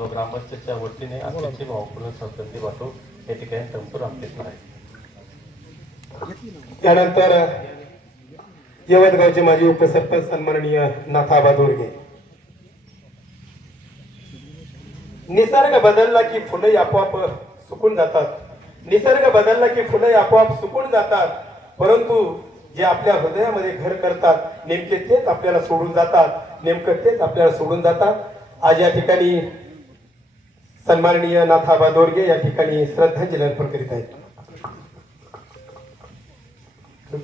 ग्रामपंचायतच्या वतीने अतिशय भावपूर्ण श्रद्धांजली वाटू या ठिकाणी तंतूर आमचे आहे. त्यानंतर यवतगावचे माजी उपसरपंच सन्माननीय नाथाबा दोरगे. निसर्ग बदलला की फुले आपोआप सुकून जातात. निसर्ग बदलला की फुले आपोआप सुकून जातात. परंतु जे आपल्या हृदयामध्ये घर करतात नेमके तेच आपल्याला सोडून जातात. नेमकं तेच आपल्याला सोडून जातात. आज या ठिकाणी सन्माननीय नाथाबा दोरगे या ठिकाणी श्रद्धांजली अर्पण करीत आहेत.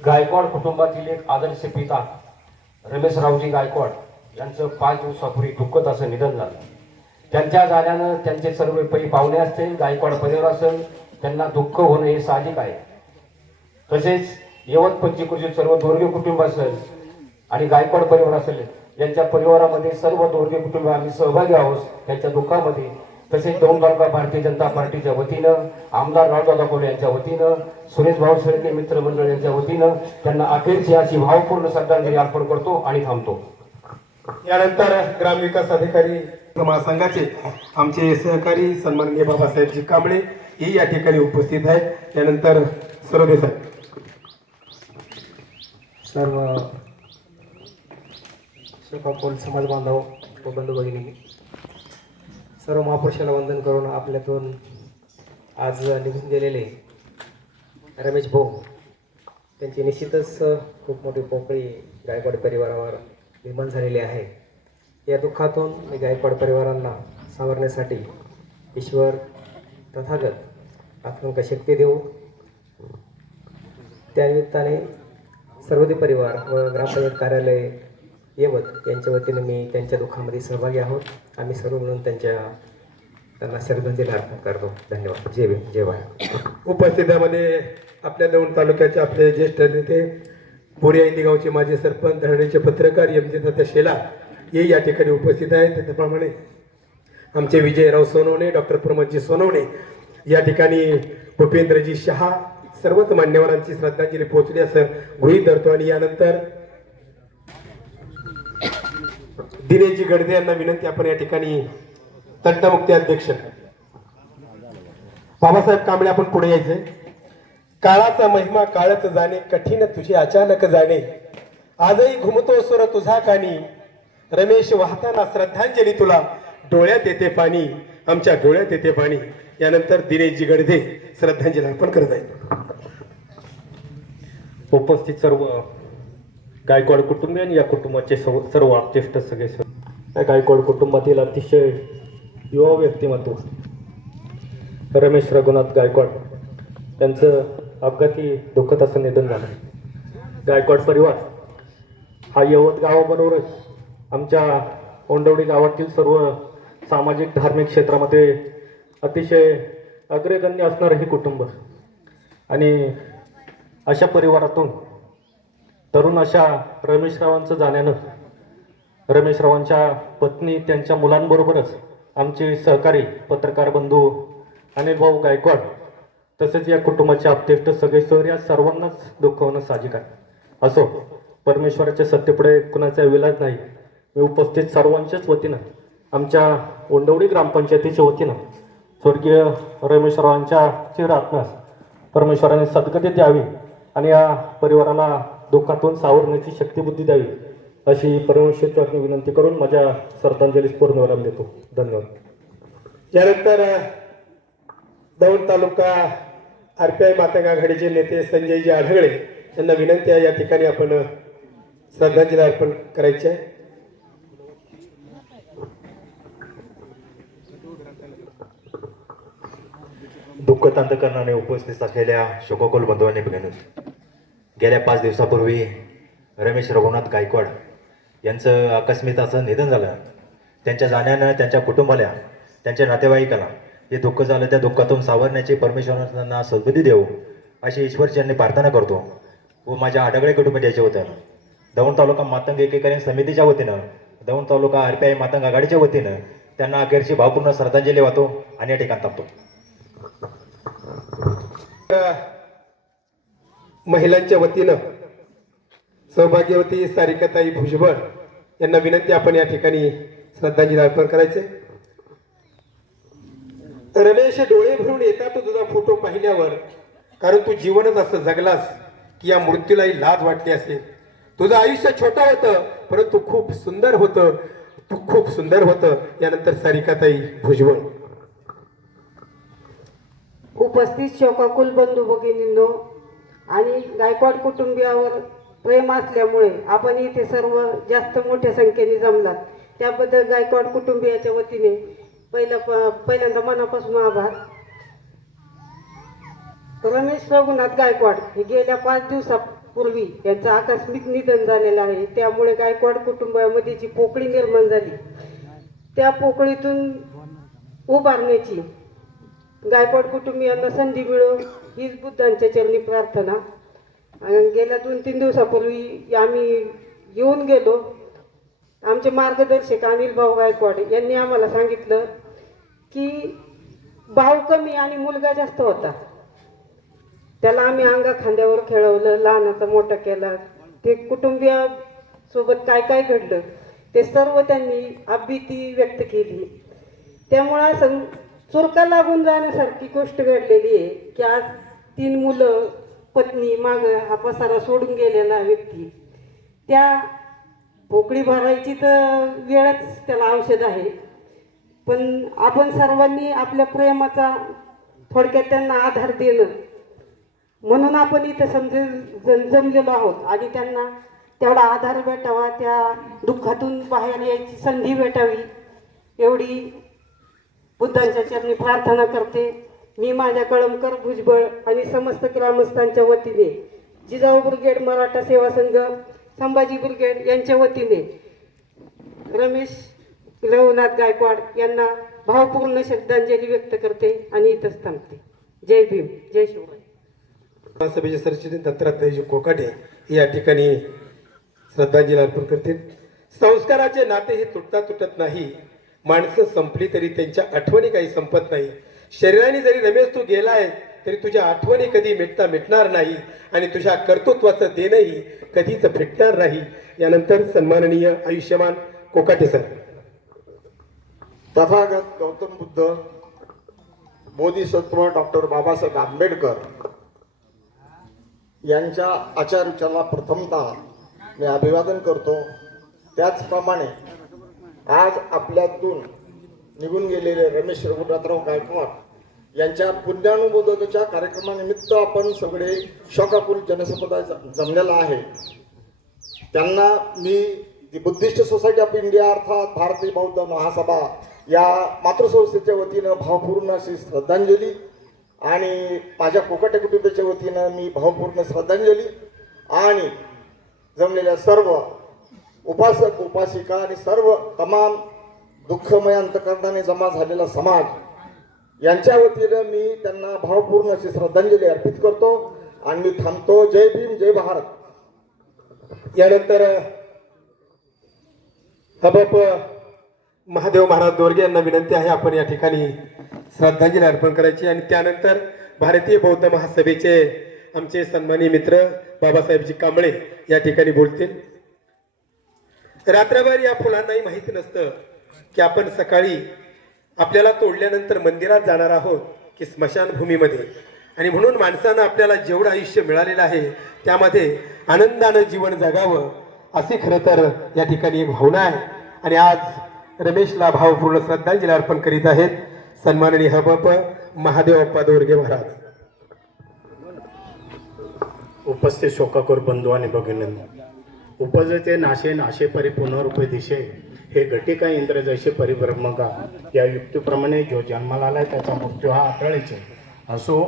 गायकवाड कुटुंबातील एक आदर्श पिता रमेशरावजी गायकवाड यांचं पाच दिवसापूर्वी दुःखद असं निधन झालं. त्यांच्या जाण्यानं त्यांचे सर्व पै पाहुणे असतील गायकवाड परिवार असेल त्यांना दुःख होणं हे साहजिक आहे. तसेच यवत पंचकृषी सर्व दोरगे कुटुंब असेल आणि गायकवाड परिवार असेल यांच्या परिवारामध्ये सर्व दोरगे कुटुंब आम्ही सहभागी आहोत त्यांच्या दुःखामध्ये तसेच दोन तालुका भारतीय जनता पार्टीच्या वतीनं आमदार रावदादा कोले यांच्या वतीनं सुरेश भाऊ शेळके मित्रमंडळ यांच्या वतीनं त्यांना अखेरची अशी भावपूर्ण श्रद्धांजली अर्पण करतो आणि थांबतो. यानंतर ग्रामविकास अधिकारी महासंघाचे आमचे सहकारी सन्माननीय बाबासाहेबजी कांबळे हे या ठिकाणी उपस्थित आहेत. त्यानंतर सरोदे साहेब. सर्व शेकापोल समाज बांधव व बंधू भगिनी सर्व महापुरुषाला वंदन करून आपल्यातून आज निघून गेलेले रमेश भाऊ. त्यांची निश्चितच खूप मोठी पोकळी गायकवाड परिवारावर निर्माण झालेली आहे. या दुःखातून मी गायकवाड परिवारांना सावरण्यासाठी ईश्वर तथागत आत्मक शक्ती देऊ. त्यानिमित्ताने सर्वोदय परिवार व ग्रामपंचायत कार्यालय येवत. यांच्या वतीने मी त्यांच्या दुःखामध्ये सहभागी आहोत. आम्ही सर्व मिळून त्यांच्या त्यांना श्रद्धांजली अर्पण करतो. धन्यवाद. जय भीम. जय भारत. उपस्थितामध्ये आपल्या दौंड तालुक्याचे आपले ज्येष्ठ नेते बोरिया इंदिगावचे माजी सरपंच धरणेचे पत्रकार एम जे दत्त शेला हे या ठिकाणी उपस्थित आहेत. त्याप्रमाणे आमचे विजयराव सोनवणे डॉक्टर प्रमोदजी सोनवणे या ठिकाणी भूपेंद्रजी शहा सर्वच मान्यवरांची श्रद्धांजली पोहोचली असं गृहीत धरतो. आणि यानंतर दिनेशजी गडदे यांना विनंती आपण या ठिकाणी तंटमुक्ती अध्यक्ष बाबासाहेब कांबळे आपण पुढे यायचंय. काळाचा महिमा काळच जाणे कठीण तुझे अचानक जाणे. आजही घुमतो सुर तुझा कानी. रमेश वाहताना श्रद्धांजली तुला. डोळ्यात येते पाणी आमच्या डोळ्यात येते पाणी. यानंतर दिनेशजी गडदे श्रद्धांजली अर्पण करत आहेत. उपस्थित सर्व गायकवाड कुटुंबी आणि या कुटुंबाचे सर्व सर्व ज्येष्ठ सगळे सर. या गायकवाड कुटुंबातील अतिशय युवा व्यक्तिमत्व. रमेश रघुनाथ गायकवाड. त्यांचं अपघाती दुःखद असं निधन झालं. गायकवाड परिवार. हा यवत गावाबरोबरच आमच्या ओंडवडी गावातील सर्व सामाजिक धार्मिक क्षेत्रामध्ये अतिशय अग्रगण्य असणारं हे कुटुंब. आणि अशा परिवारातून तरुण अशा रमेशरावांचं जाण्यानं रमेशरावांच्या पत्नी त्यांच्या मुलांबरोबरच आमचे सहकारी पत्रकार बंधू अनिल भाऊ गायकवाड तसेच या कुटुंबाचे आपतेष्ट सगळे सर या सर्वांनाच दुःखवणं साहजिक आहे. असो परमेश्वराच्या सत्तेपुढे कुणाचा विलाज नाही. मी उपस्थित सर्वांच्याच वतीनं आमच्या ओंडवडी ग्रामपंचायतीच्या वतीनं स्वर्गीय रमेशरावांच्या चिरात्म्यास परमेश्वराने सद्गती द्यावी आणि या परिवाराला दुःखातून सावरण्याची शक्तीबुद्धी द्यावी अशी परमेश्वरची विनंती करून माझ्या श्रद्धांजलीस पूर्णविराम देतो. धन्यवाद. यानंतर दौंड तालुका आरपीआय मातंग आघाडीचे नेते संजयजी आढळळे यांना विनंती आहे या ठिकाणी आपण श्रद्धांजली अर्पण करायची आहे. दुःखतांत करणारे उपस्थित असलेल्या शोकोकोल बंधूंनी बघितलं गेल्या पाच दिवसापूर्वी रमेश रघुनाथ गायकवाड यांचं आकस्मिक असं निधन झालं. त्यांच्या जाण्यानं त्यांच्या कुटुंबाला त्यांच्या नातेवाईकाला जे दुःख झालं. त्या दुःखातून सावरण्याची परमेश्वरांना सद्बुद्धी देऊ अशी ईश्वरचरणी प्रार्थना करतो. व माझ्या आडगळे कुटुंब द्यायचे होतं दौंड तालुका मातंग एकीकरण समितीच्या वतीनं Daund taluka R P I Matang आघाडीच्या वतीनं त्यांना अखेरची भावपूर्ण श्रद्धांजली वाहतो आणि या ठिकाणी तापतो महिलांच्या वतीनं सौभाग्यवती सारिकाताई भुजबळ यांना विनंती आपण या ठिकाणी श्रद्धांजली अर्पण करायचे. रमेश डोळे भरून येतात तुझा फोटो पाहिल्यावर कारण तू जीवनच असं जगलास की या मृत्यूलाही लाज वाटली असेल. तुझं आयुष्य छोटं होतं परंतु खूप सुंदर होतं. तू खूप सुंदर होतं यानंतर सारिकाताई भुजबळ. उपस्थित शोकाकुल बंधू भगिनींनो आणि गायकवाड कुटुंबियावर प्रेम असल्यामुळे आपण इथे सर्व जास्त मोठ्या संख्येने जमलात. त्याबद्दल गायकवाड कुटुंबियाच्या वतीने पहिला प- पहिल्यांदा मनापासून आभार. रमेश रघुनाथ गायकवाड हे गेल्या पाच दिवसापूर्वी यांचं आकस्मिक निधन झालेलं आहे. त्यामुळे गायकवाड कुटुंबामध्ये जी पोकळी निर्माण झाली त्या पोकळीतून उभारण्याची गायकवाड कुटुंबियांना संधी मिळो हीच बुद्धांच्या चरणी प्रार्थना. आणि गेल्या दोन तीन दिवसापूर्वी आम्ही येऊन गेलो. आमचे मार्गदर्शक अनिल भाऊ गायकवाड यांनी आम्हाला सांगितलं की भाव कमी आणि मुलगा जास्त होता. त्याला आम्ही अंगा खांद्यावर खेळवलं लहानाचा मोठा केला. ते कुटुंबियासोबत काय काय घडलं ते सर्व त्यांनी अभिती व्यक्त केली. त्यामुळं असं चुरका लागून जाण्यासारखी गोष्ट घडलेली आहे की आज तीन मुलं पत्नी माग हा पसारा सोडून गेलेला व्यक्ती. त्या पोकळी भरायची तर वेळच त्याला औषध आहे. पण आपण सर्वांनी आपल्या प्रेमाचा थोडक्यात त्यांना आधार देणं. म्हणून आपण इथं समजे जम- जमलेलो आहोत आणि त्यांना तेवढा आधार भेटावा त्या दुःखातून बाहेर यायची संधी भेटावी. एवढी बुद्धांच्या चरणी प्रार्थना करते. मी माझ्या कळमकर भुजबळ आणि समस्त ग्रामस्थांच्या वतीने जिजाऊ ब्रिगेड मराठा सेवा संघ संभाजी ब्रिगेड यांच्या वतीने रमेश रघुनाथ गायकवाड यांना भावपूर्ण श्रद्धांजली व्यक्त करते आणि इथंच थांबते. जय भीम जय शिवराय. महासभेचे सरचिटणीस दत्तात्रयजी कोकाटे या ठिकाणी श्रद्धांजली अर्पण करतील. संस्काराचे नाते हे तुटता तुटत नाही. माणसं संपली तरी त्यांच्या आठवणी काही संपत नाही. शरीराने जरी रमेश तू गेलाय तरी तुझ्या आठवणी कधी मिटता मिटणार नाही आणि तुझ्या कर्तृत्वाचं देणंही कधीच फिटणार नाही. यानंतर सन्माननीय आयुष्यमान कोकाटे सर. तथागत गौतम बुद्ध बोधिसत्व डॉक्टर बाबासाहेब आंबेडकर यांच्या आचार विचाराला प्रथमतः मी अभिवादन करतो. त्याचप्रमाणे आज आपल्यातून निघून गेलेले रमेश रघुनाथराव गायकवाड यांच्या पुण्यानुबोधकाच्या कार्यक्रमानिमित्त आपण सगळे शोकापूर जनसमुदाय ज- जमलेला आहे. त्यांना मी the Buddhist society of India अर्थात भारतीय बौद्ध महासभा या मातृसंस्थेच्या वतीनं भावपूर्ण अशी श्रद्धांजली आणि माझ्या कोकट कुटुंबाच्या वतीनं मी भावपूर्ण श्रद्धांजली आणि जमलेल्या सर्व उपासक उपासिका आणि सर्व तमाम दुःखमय अंतकरणाने जमा झालेला समाज यांच्या वतीनं मी त्यांना भावपूर्ण अशी श्रद्धांजली अर्पित करतो आणि मी थांबतो. जय भीम जय भारत. यानंतर हबप महादेव महाराज दोरगे यांना विनंती आहे आपण या ठिकाणी श्रद्धांजली अर्पण करायची. आणि त्यानंतर भारतीय बौद्ध महासभेचे आमचे सन्मानी मित्र बाबासाहेबजी कांबळे या ठिकाणी बोलतील. रात्रभर या फुलांनाही माहिती नसतं की आपण सकाळी आपल्याला तोडल्यानंतर मंदिरात जाणार आहोत की स्मशानभूमीमध्ये. आणि म्हणून माणसानं आपल्याला जेवढं आयुष्य मिळालेलं आहे त्यामध्ये आनंदानं जीवन जगावं अशी खरं तर या ठिकाणी एक भावना आहे. आणि आज रमेशला भावपूर्ण श्रद्धांजली अर्पण करीत आहेत सन्माननीय हबप महादेव अप्पा दोरगे महाराज. उपस्थित शोकाकोर बंधू आणि भगिनी उपजते नाशे नाशे परी पुनरुपे दिशे हे घटिका इंद्र जसे परिभ्रमका या युक्तीप्रमाणे जो जन्माला आहे त्याचा मृत्यू हा अटळीचे असो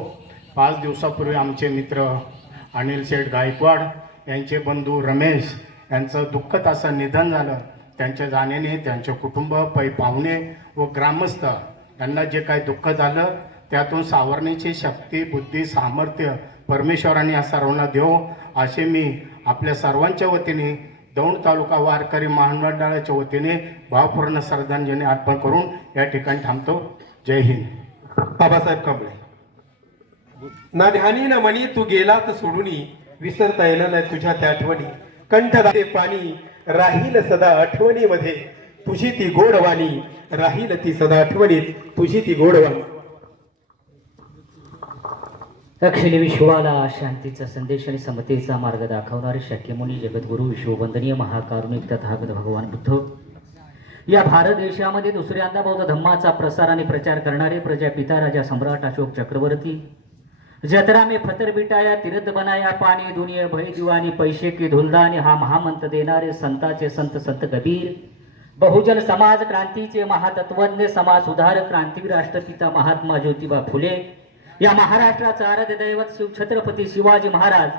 पाच दिवसापूर्वी आमचे मित्र अनिल शेठ गायकवाड यांचे बंधू रमेश यांचं दुःखद असं निधन झालं. त्यांच्या जाण्याने त्यांचे कुटुंब पै पाहुणे व ग्रामस्थ यांना जे काही दुःख झालं त्यातून सावरण्याची शक्ती बुद्धी सामर्थ्य परमेश्वराने या सर्वांना देव असे मी आपल्या सर्वांच्या वतीने दौंड तालुका वारकरी महामंडळाच्या वतीने भावपूर्ण श्रद्धांजली अर्पण करून या ठिकाणी थांबतो. जय हिंद. बाबासाहेब कांबळे. ना ध्यानी ना मणी तू गेला तर सोडूनी विसरता येणार नाही तुझ्या त्या आठवणी. कंठ ते पाणी राहील सदा आठवणीमध्ये. तुझी ती गोडवाणी राहील ती सदा आठवणीत. तुझी ती गोडवाणी. अखिल विश्वाला शांतीचा संदेश आणि समतेचा मार्ग दाखवणारे शक्यमुनी जगद्गुरू विश्ववंदनीय महाकारुणिक तथागत भगवान बुद्ध. या भारत देशामध्ये दुसऱ्यांदा बौद्ध धम्माचा प्रसार आणि प्रचार करणारे प्रजापिता राजा सम्राट अशोक चक्रवर्ती. जत्रा में फतर बिटाया तीर्थ बनाया पाणी दुनिया भय दिवानी पैसे की धुलदानी हा महामंत्र देणारे संताचे संत संत कबीर. बहुजन समाज क्रांतीचे महातत्वज्ञ समाज सुधारक क्रांतीवीर राष्ट्रपिता महात्मा ज्योतिबा फुले. या महाराष्ट्राचा आराध्य दैवत शिव छत्रपती शिवाजी महाराज.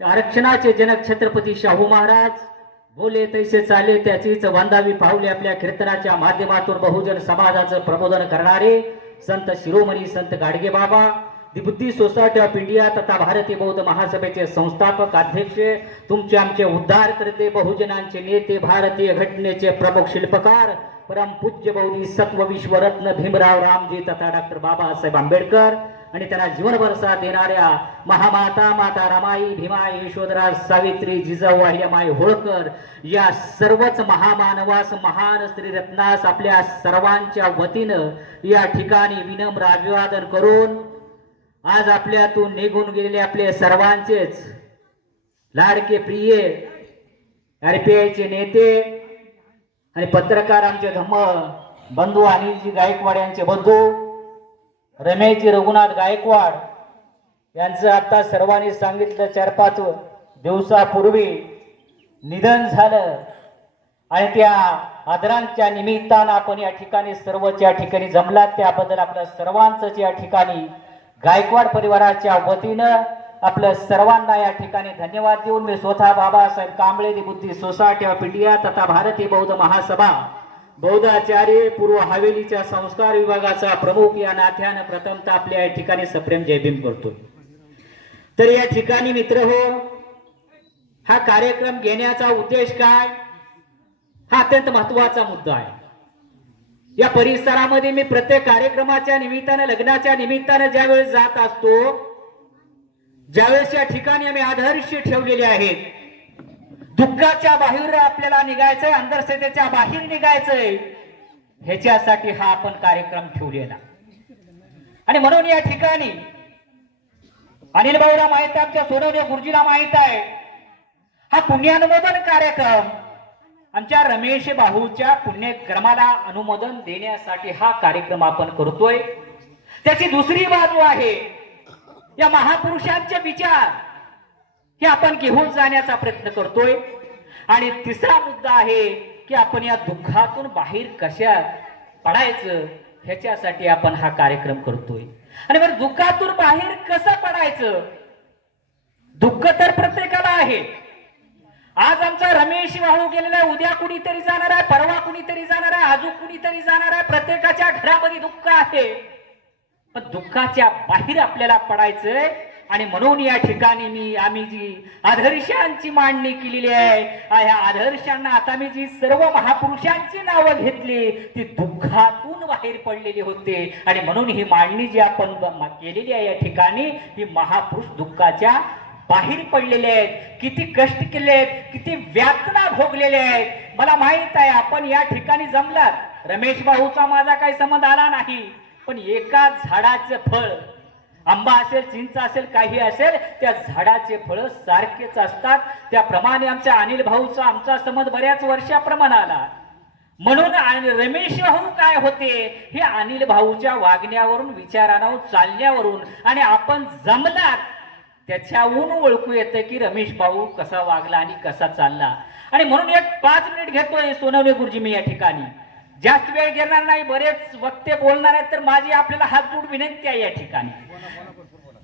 आरक्षणाचे जनक छत्रपती शाहू महाराज. बोले तैसे चाले त्याचीच बांधावी पाहुले आपल्या कीर्तनाच्या माध्यमातून बहुजन समाजाचं प्रबोधन करणारे संत शिरोमणी संत गाडगे बाबा दी बुद्धी सोसायटी ऑफ इंडिया तथा भारतीय बौद्ध महासभेचे संस्थापक अध्यक्ष तुमचे आमचे उद्धार करते बहुजनांचे नेते भारतीय घटनेचे प्रमुख शिल्पकार परम पूज्य बौद्धी सत्व विश्वरत्न भीमराव रामजी तथा डॉक्टर बाबासाहेब आंबेडकर आणि त्यांना जीवनभर साथ देणाऱ्या महामाता माता रमाई भीमाई यशोधरा सावित्री जिजाऊ अहिल्यामाई होळकर या सर्वच महामानवास महान श्रीरत्नास आपल्या सर्वांच्या वतीनं या ठिकाणी विनम्र अभिवादन करून आज आपल्यातून निघून गेलेले आपले सर्वांचेच लाडके प्रिय आरपीआयचे नेते आणि पत्रकार आमचे धम्म बंधू अनिलजी गायकवाड यांचे बंधू रमेशजी रघुनाथ गायकवाड यांचं आता सर्वांनी सांगितलं चार पाच दिवसापूर्वी निधन झालं. आणि त्या आदरांच्या निमित्तानं आपण या ठिकाणी सर्वच या ठिकाणी जमलात. त्याबद्दल आपल्या सर्वांचंच या ठिकाणी गायकवाड परिवाराच्या वतीनं आपलं सर्वांना या ठिकाणी धन्यवाद देऊन मी स्वतः बाबासाहेब कांबळे बुद्धी सोसायटी ऑफ इंडिया तथा भारतीय बौद्ध महासभा बौद्धाचार्य पूर्व हवेलीच्या संस्कार विभागाचा प्रमुख या नात्यानं प्रथमतः आपल्या या ठिकाणी सप्रेम जयभीम करतो. तर या ठिकाणी मित्र हो हा कार्यक्रम घेण्याचा उद्देश काय? हा अत्यंत महत्त्वाचा मुद्दा आहे. या परिसरामध्ये मी प्रत्येक कार्यक्रमाच्या निमित्तानं लग्नाच्या निमित्तानं ज्यावेळेस जात असतो ज्यावेळेस या ठिकाणी आम्ही आदर्श ठेवलेले आहेत दुःखाच्या बाहेर आपल्याला निघायचंय अंधश्रद्धेच्या बाहेर निघायचंय ह्याच्यासाठी हा आपण कार्यक्रम ठेवलेला. आणि म्हणून या ठिकाणी अनिल भाऊला माहीत आहे आमच्या सोनवणे गुरुजीला माहीत आहे हा पुण्यानुमोदन कार्यक्रम आमच्या रमेश भाऊच्या पुण्यक्रमाला अनुमोदन देण्यासाठी हा कार्यक्रम आपण करतोय. त्याची दुसरी बाजू आहे या महापुरुषांचे विचार हे आपण घेऊन जाण्याचा प्रयत्न करतोय. आणि तिसरा मुद्दा आहे की आपण या दुःखातून बाहेर कशा पडायचं ह्याच्यासाठी आपण हा कार्यक्रम करतोय. आणि बरं दुःखातून बाहेर कसं पडायचं? दुःख तर प्रत्येकाला आहे. आज आमचा रमेश वाहू गेलेला आहे उद्या कुणीतरी जाणार आहे परवा कुणीतरी जाणार आहे अजून कुणीतरी जाणार आहे प्रत्येकाच्या घरामध्ये दुःख आहे. पण दुःखाच्या बाहेर आपल्याला पडायचंय. आणि म्हणून या ठिकाणी मी आम्ही जी आदर्शांची मांडणी केलेली आहे या ह्या आदर्शांना आता मी जी सर्व महापुरुषांची नावं घेतली ती दुःखातून बाहेर पडलेली होते. आणि म्हणून ही मांडणी जी आपण केलेली आहे या ठिकाणी ही महापुरुष दुःखाच्या बाहेर पडलेले आहेत. किती कष्ट केले आहेत किती व्यातना भोगलेले आहेत. मला माहीत आहे आपण या ठिकाणी जमलात. रमेश भाऊचा माझा काही संबंध आला नाही. पण एका झाडाचं फळ आंबा असेल चिंच असेल काही असेल त्या झाडाचे फळ सारखेच असतात. त्याप्रमाणे आमच्या अनिल भाऊचा आमचा समज बऱ्याच वर्षाप्रमाणे आला. म्हणून आणि रमेश भाऊ काय होते? हे अनिल भाऊच्या वागण्यावरून विचारांवर चालण्यावरून आणि आपण जमलात त्याच्याहून ओळखू येतं की रमेश भाऊ कसा वागला आणि कसा चालला. आणि म्हणून एक पाच मिनिट घेतोय सोनवणे गुरुजी मी या ठिकाणी. जास्त वेळ घेणार नाही बरेच वक्ते बोलणार आहेत तर माझी आपल्याला हात जोड विनंती आहे या ठिकाणी.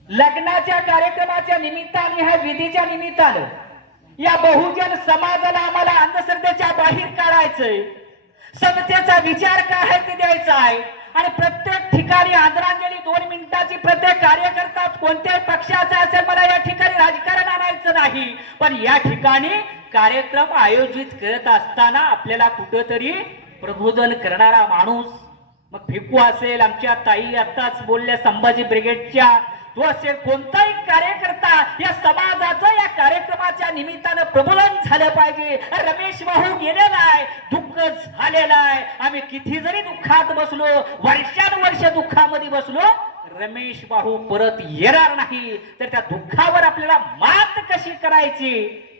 लग्नाच्या कार्यक्रमाच्या निमित्ताने ह्या विधीच्या निमित्तानं या बहुजन समाजाला आम्हाला अंधश्रद्धेच्या बाहेर काढायचंय. समतेचा विचार काय आहे ते द्यायचा आहे. आणि प्रत्येक ठिकाणी आदरांजली दोन मिनिटाची प्रत्येक कार्यकर्ता कोणत्याही पक्षाचा असेल मला या ठिकाणी राजकारण आणायचं नाही. पण या ठिकाणी कार्यक्रम आयोजित करत असताना आपल्याला कुठंतरी प्रबोधन करणारा माणूस. मग भिकू असेल आमच्या ताई आत्ताच बोलल्या संभाजी ब्रिगेडच्या तो असेल कोणताही कार्यकर्ता या समाजाचं या कार्यक्रमाच्या निमित्तानं प्रबोधन झालं पाहिजे. रमेश भाऊ गेलेला आहे दुःख झालेलं आहे. आम्ही किती जरी दुःखात बसलो वर्षानुवर्ष दुःखामध्ये बसलो रमेश भाऊ परत येणार नाही. तर त्या दुःखावर आपल्याला मात कशी करायची?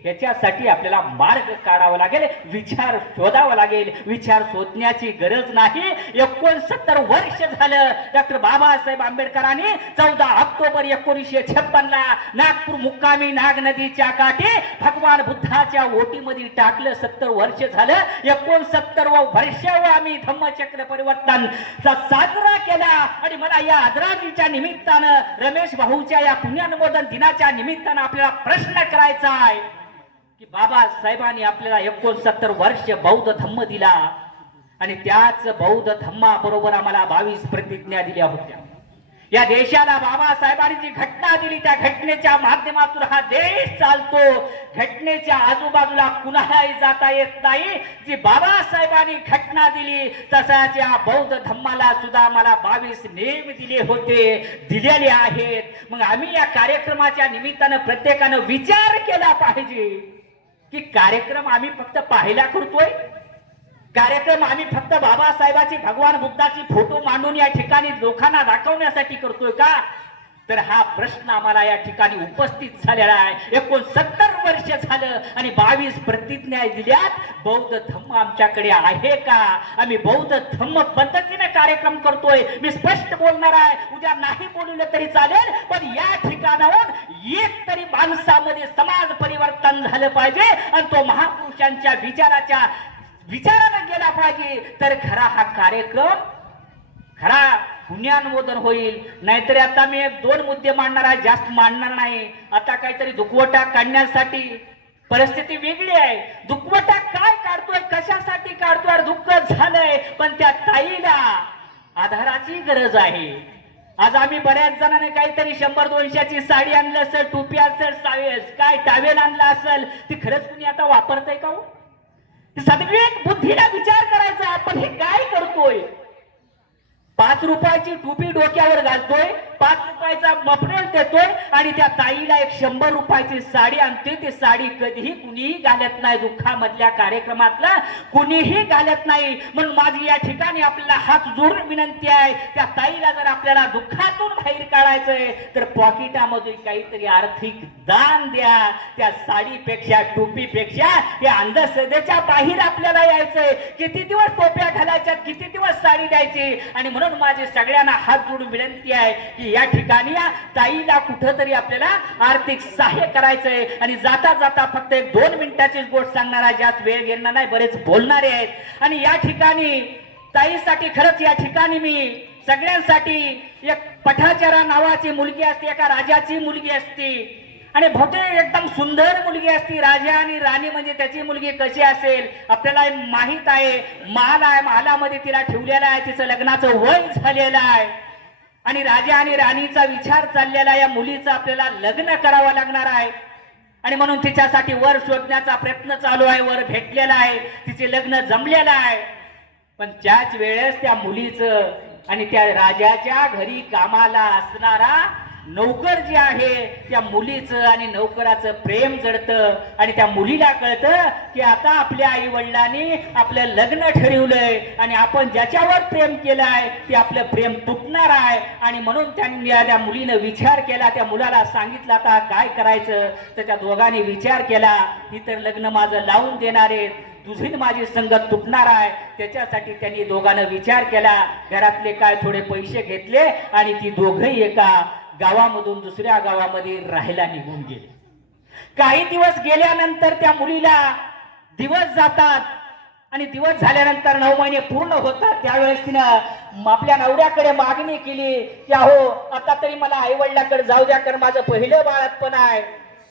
याच्यासाठी आपल्याला मार्ग काढावा लागेल विचार शोधावा लागेल. विचार शोधण्याची गरज नाही. एकोणसत्तर वर्ष झालं डॉक्टर बाबासाहेब आंबेडकरांनी चौदा ऑक्टोबर एकोणीसशे छप्पनला नागपूर मुक्कामी नाग नदीच्या काठी भगवान बुद्धाच्या ओटीमध्ये टाकलं. सत्तर वर्ष झालं. एकोणसत्तर वर्ष आम्ही धम्मचक्र परिवर्तन साजरा केला. आणि मला या आदरांच्या निमित्तानं रमेश भाऊच्या या पुण्यानुमोदन दिनाच्या निमित्तानं आपल्याला प्रश्न करायचा आहे. की बाबासाहेबांनी आपल्याला एकोणसत्तर वर्ष बौद्ध धम्म दिला आणि त्याच बौद्ध धम्माबरोबर आम्हाला बावीस प्रतिज्ञा दिल्या होत्या. या देशाला बाबासाहेबांनी जी घटना दिली त्या घटनेच्या माध्यमातून हा देश चालतो. घटनेच्या आजूबाजूला कुणालाही जाता येत नाही. जी बाबासाहेबांनी घटना दिली तसाच या बौद्ध धम्माला सुद्धा मला बावीस नेम दिले होते दिलेले आहेत. मग आम्ही या कार्यक्रमाच्या निमित्तानं प्रत्येकानं विचार केला पाहिजे. की कार्यक्रम आम्ही फक्त पाहायला करतोय. कार्यक्रम आम्ही फक्त बाबासाहेबाची भगवान बुद्धाची फोटो मांडून या ठिकाणी लोकांना दाखवण्यासाठी करतोय का? तर हा प्रश्न आम्हाला या ठिकाणी उपस्थित झालेला आहे. एकोणसत्तर वर्ष झालं आणि बावीस प्रतिज्ञा दिल्यात. बौद्ध धम्म आमच्याकडे आहे का? आम्ही बौद्ध धम्म पद्धतीने कार्यक्रम करतोय. मी स्पष्ट बोलणार आहे. उद्या नाही बोललं तरी चालेल पण या ठिकाणाहून एक तरी माणसामध्ये समाज परिवर्तन झालं पाहिजे आणि तो महापुरुषांच्या विचाराच्या विचारानं गेला पाहिजे. तर खरा हा कार्यक्रम खरा पुण्यानुमोदन होईल. नाहीतरी आता मी दोन मुद्दे मांडणार आहे जास्त मांडणार नाही. आता काहीतरी दुखवटा काढण्यासाठी परिस्थिती वेगळी आहे. दुखवटा काय काढतोय कशासाठी काढतोय दुःख झालंय पण त्या ताईला आधाराची गरज आहे. आज आम्ही बऱ्याच जणांनी काहीतरी शंभर दोनशेची साडी आणलं असेल टोपी असेल सावे काय टावेल आणला असेल ती खरंच कुणी आता वापरतय का हो? बुद्धीला विचार करायचा आपण हे काय करतोय? पाच रुपयाची टोपी डोक्यावर घालतोय. पाच रुपयाचा मफरल देतोय आणि त्या ताईला एक शंभर रुपयाची साडी आणते. ती साडी कधीही कुणीही घालत नाही दुःखामधल्या कार्यक्रमातला. कुणीही घालत नाही. म्हणून माझी या ठिकाणी आपल्याला हात जोडून विनंती आहे त्या ताईला जर आपल्याला दुःखातून बाहेर काढायचंय तर पॉकेटामधून काहीतरी आर्थिक दान द्या. त्या साडीपेक्षा टोपीपेक्षा या अंधश्रद्धेच्या बाहेर आपल्याला यायचंय. किती दिवस टोप्या घालायच्यात किती दिवस साडी द्यायची? आणि म्हणून माझे सगळ्यांना हात जोडून विनंती आहे की या ठिकाणी ताईला कुठंतरी आपल्याला आर्थिक सहाय्य करायचंय. आणि जाता जाता फक्त एक दोन मिनिटाचीच गोष्ट सांगणार आहे ज्यात वेळ घेणार नाही बरेच बोलणारे आहेत. आणि या ठिकाणी ताईसाठी खरंच या ठिकाणी मी सगळ्यांसाठी एक पठाचारा नावाची मुलगी असते एका राजाची मुलगी असती. आणि बहुतेक एकदम सुंदर मुलगी असती. राजा आणि राणी म्हणजे त्याची मुलगी कशी असेल आपल्याला माहीत आहे. महाल आहे महालामध्ये तिला ठेवलेला आहे तिचं लग्नाचं वय झालेलं आहे. आणि राजा आणि राणीचा विचार चाललेला या मुलीचं आपल्याला लग्न करावं लागणार आहे. आणि म्हणून तिच्यासाठी वर शोधण्याचा प्रयत्न चालू आहे. वर भेटलेला आहे. तिचे लग्न जमलेलं आहे. पण त्याच वेळेस त्या मुलीचं आणि त्या राजाच्या घरी कामाला असणारा नौकर जे आहे त्या मुलीचं आणि नौकराचं प्रेम जडतं आणि त्या मुलीला कळतं की आता आपल्या आई वडिलांनी आपलं लग्न ठरवलंय आणि आपण ज्याच्यावर प्रेम केलं आहे ते आपलं प्रेम तुटणार आहे. आणि म्हणून त्यांनी त्या मुलीनं विचार केला त्या मुलाला सांगितलं आता काय करायचं? तर त्या दोघांनी विचार केला ही तर लग्न माझं लावून देणार आहेत. तुझीन माझी संगत तुटणार आहे. त्याच्यासाठी त्यांनी दोघांना विचार केला घरातले काय थोडे पैसे घेतले आणि ती दोघंही एका गावामधून दुसऱ्या गावामध्ये राहायला निघून गेले. काही दिवस गेल्यानंतर त्या मुलीला दिवस जातात आणि दिवस झाल्यानंतर नऊ महिने पूर्ण होतात. त्यावेळेस तिनं आपल्या नवऱ्याकडे मागणी केली की अहो आता तरी मला आईवडिलाकडे जाऊ द्या कारण माझं पहिलं बाळातपण आहे.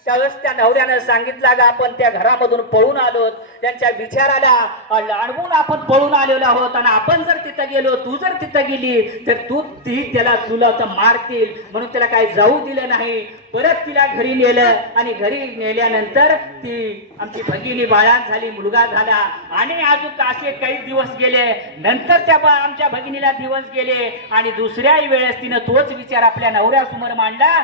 त्यावेळेस त्या नवऱ्यानं सांगितला का आपण त्या घरामधून पळून आलो त्यांच्या विचाराला अडवून आपण पळून आलेलो आहोत. आणि आपण जर तिथं गेलो तू जर तिथं गेली तर तू ती त्याला तुला तर मारतील. म्हणून त्याला काही जाऊ दिलं नाही. परत तिला घरी नेलं. आणि घरी नेल्यानंतर ती आमची भगिनी बाळा झाली मुलगा झाला. आणि अजून असे काही दिवस गेले. नंतर त्या आमच्या भगिनीला दिवस गेले. आणि दुसऱ्याही वेळेस तिनं तोच विचार आपल्या नवऱ्यासमोर मांडला.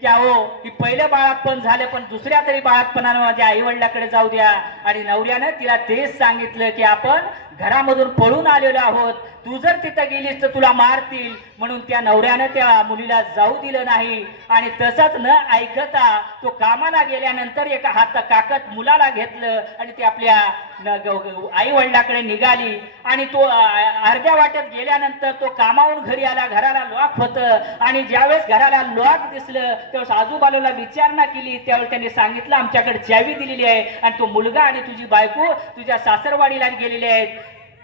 की अहो ही पहिल्या बाळातपण झालं पण दुसऱ्या तरी बाळातपणानं माझ्या आई वडिलाकडे जाऊ द्या. आणि नवऱ्यानं तिला तेच सांगितलं की आपण घरामधून पळून आलेलो आहोत. तू जर तिथं गेलीस तर तुला मारतील. म्हणून त्या नवऱ्यानं त्या मुलीला जाऊ दिलं नाही. आणि तसंच न ऐकता तो कामाला गेल्यानंतर एका हात काकत मुलाला घेतलं आणि ते आपल्या आई वडिलाकडे निघाली आणि तो अर्ध्या वाट्यात गेल्यानंतर तो कामावून घरी आला घराला लॉक होतं. आणि ज्यावेळेस घराला लॉक दिसलं त्यावेळेस आजूबाजूला विचारणा केली. त्यावेळेस त्यांनी सांगितलं आमच्याकडे चावी दिलेली आहे आणि तो मुलगा आणि तुझी बायको तुझ्या सासरवाडीला गेलेले आहेत.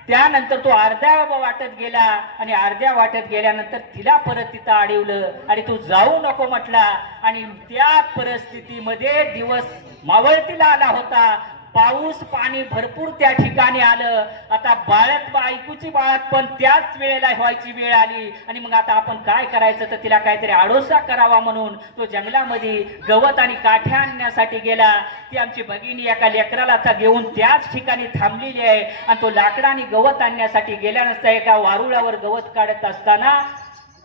त्यानंतर तो अर्ध्या वाटत गेला आणि अर्ध्या वाटत गेल्यानंतर तिला परत तिथं अडवलं आणि तू जाऊ नको म्हटला. आणि त्या परिस्थितीमध्ये दिवस मावळतीला आला होता. पाऊस पाणी भरपूर त्या ठिकाणी आलं. आता बाळत ऐकूची बाळात पण त्याच वेळेला व्हायची वेळ आली. आणि मग आता आपण काय करायचं? तर तिला काहीतरी आडोसा करावा म्हणून तो जंगलामध्ये गवत आणि काठ्या आणण्यासाठी गेला. ती आमची भगिनी एका लेकराला घेऊन त्याच ठिकाणी थांबलेली आहे. आणि तो लाकडा आणि गवत आणण्यासाठी गेल्यानंतर एका वारुळावर गवत काढत असताना